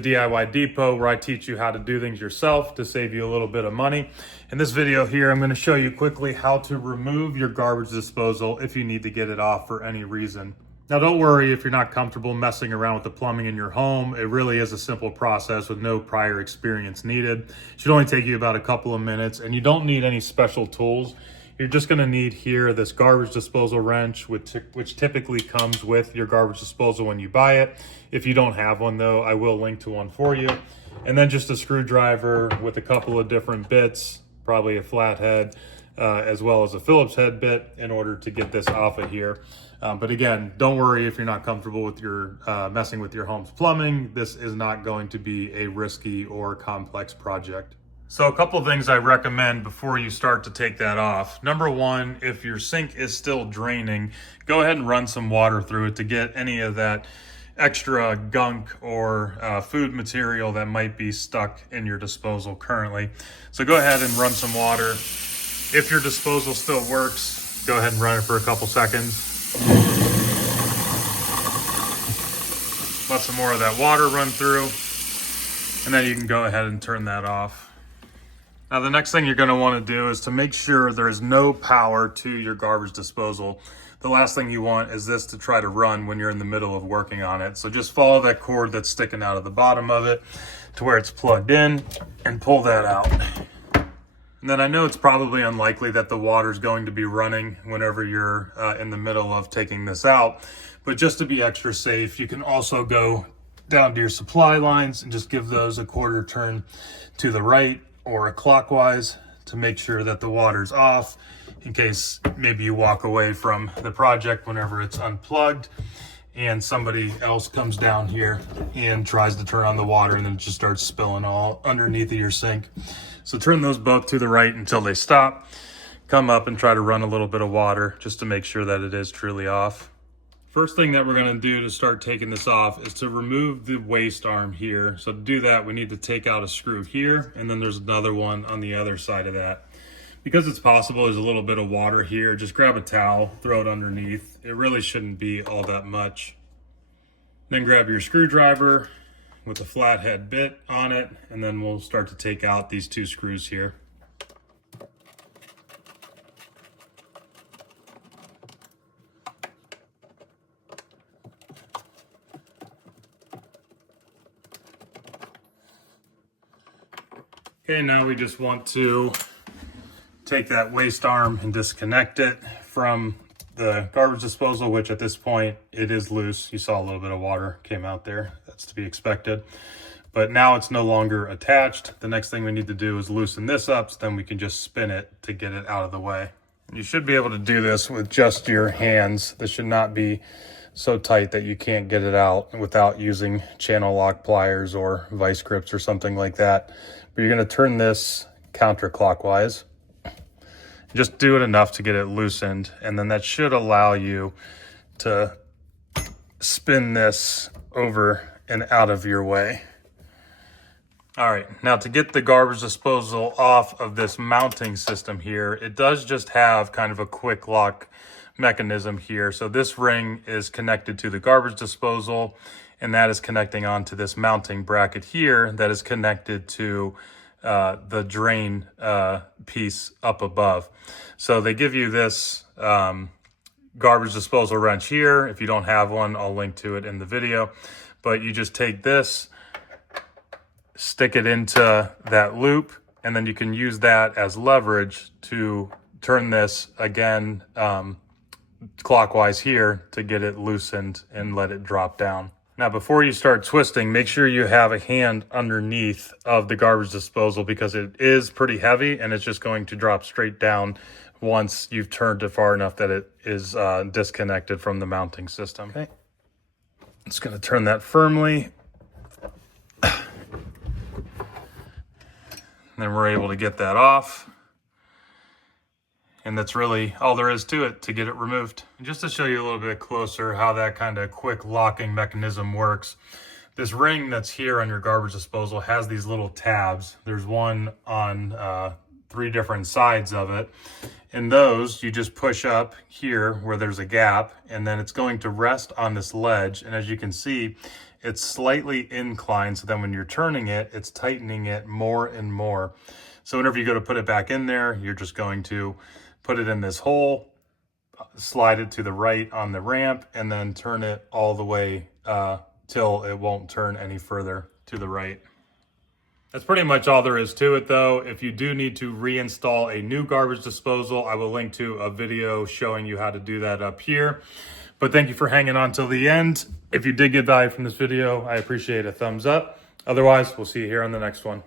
the DIY Depot, where I teach you how to do things yourself to save you a little bit of money. In this video here, I'm going to show you quickly how to remove your garbage disposal if you need to get it off for any reason. Now, don't worry if you're not comfortable messing around with the plumbing in your home. It really is a simple process with no prior experience needed. It should only take you about a couple of minutes, and you don't need any special tools. You're just going to need here this garbage disposal wrench, which typically comes with your garbage disposal when you buy it. If you don't have one though, I will link to one for you. And then just a screwdriver with a couple of different bits, probably a flathead, as well as a Phillips head bit in order to get this off of here. But again, don't worry if you're not comfortable with your messing with your home's plumbing. This is not going to be a risky or complex project. So a couple of things I recommend before you start to take that off. Number one, if your sink is still draining, go ahead and run some water through it to get any of that extra gunk or food material that might be stuck in your disposal currently. So go ahead and run some water. If your disposal still works, go ahead and run it for a couple seconds. Let some more of that water run through, and then you can go ahead and turn that off. Now, the next thing you're going to want to do is to make sure there is no power to your garbage disposal. The last thing you want is this to try to run when you're in the middle of working on it. So just follow that cord that's sticking out of the bottom of it to where it's plugged in and pull that out. And then I know it's probably unlikely that the water's going to be running whenever you're in the middle of taking this out. But just to be extra safe, you can also go down to your supply lines and just give those a quarter turn to the right or a clockwise to make sure that the water's off, in case maybe you walk away from the project whenever it's unplugged and somebody else comes down here and tries to turn on the water and then it just starts spilling all underneath of your sink. So turn those both to the right until they stop. Come up and try to run a little bit of water just to make sure that it is truly off. First thing that we're going to do to start taking this off is to remove the waste arm here. So to do that, we need to take out a screw here, and then there's another one on the other side of that. Because it's possible there's a little bit of water here, just grab a towel, throw it underneath. It really shouldn't be all that much. Then grab your screwdriver with a flathead bit on it, and then we'll start to take out these two screws here. Okay, now we just want to take that waste arm and disconnect it from the garbage disposal, which at this point, it is loose. You saw a little bit of water came out there. That's to be expected. But now it's no longer attached. The next thing we need to do is loosen this up, so then we can just spin it to get it out of the way. You should be able to do this with just your hands. This should not be so tight that you can't get it out without using channel lock pliers or vice grips or something like that. But you're going to turn this counterclockwise. Just do it enough to get it loosened, and then that should allow you to spin this over and out of your way. All right, now to get the garbage disposal off of this mounting system here, it does just have kind of a quick lock mechanism here. So this ring is connected to the garbage disposal, and that is connecting onto this mounting bracket here that is connected to the drain piece up above. So they give you this garbage disposal wrench here. If you don't have one, I'll link to it in the video. But you just take this, stick it into that loop, and then you can use that as leverage to turn this again clockwise here to get it loosened and let it drop down. Now, before you start twisting, make sure you have a hand underneath of the garbage disposal, because it is pretty heavy and it's just going to drop straight down once you've turned it far enough that it is disconnected from the mounting system. Okay. It's going to turn that firmly. And then we're able to get that off. And that's really all there is to it to get it removed. And just to show you a little bit closer how that kind of quick locking mechanism works, this ring that's here on your garbage disposal has these little tabs. There's one on 3 different sides of it. And those you just push up here where there's a gap, and then it's going to rest on this ledge. And as you can see, it's slightly inclined. So then when you're turning it, it's tightening it more and more. So whenever you go to put it back in there, you're just going to put it in this hole, slide it to the right on the ramp, and then turn it all the way till it won't turn any further to the right. That's pretty much all there is to it though. If you do need to reinstall a new garbage disposal, I will link to a video showing you how to do that up here. But thank you for hanging on till the end. If you did get value from this video, I appreciate a thumbs up. Otherwise, we'll see you here on the next one.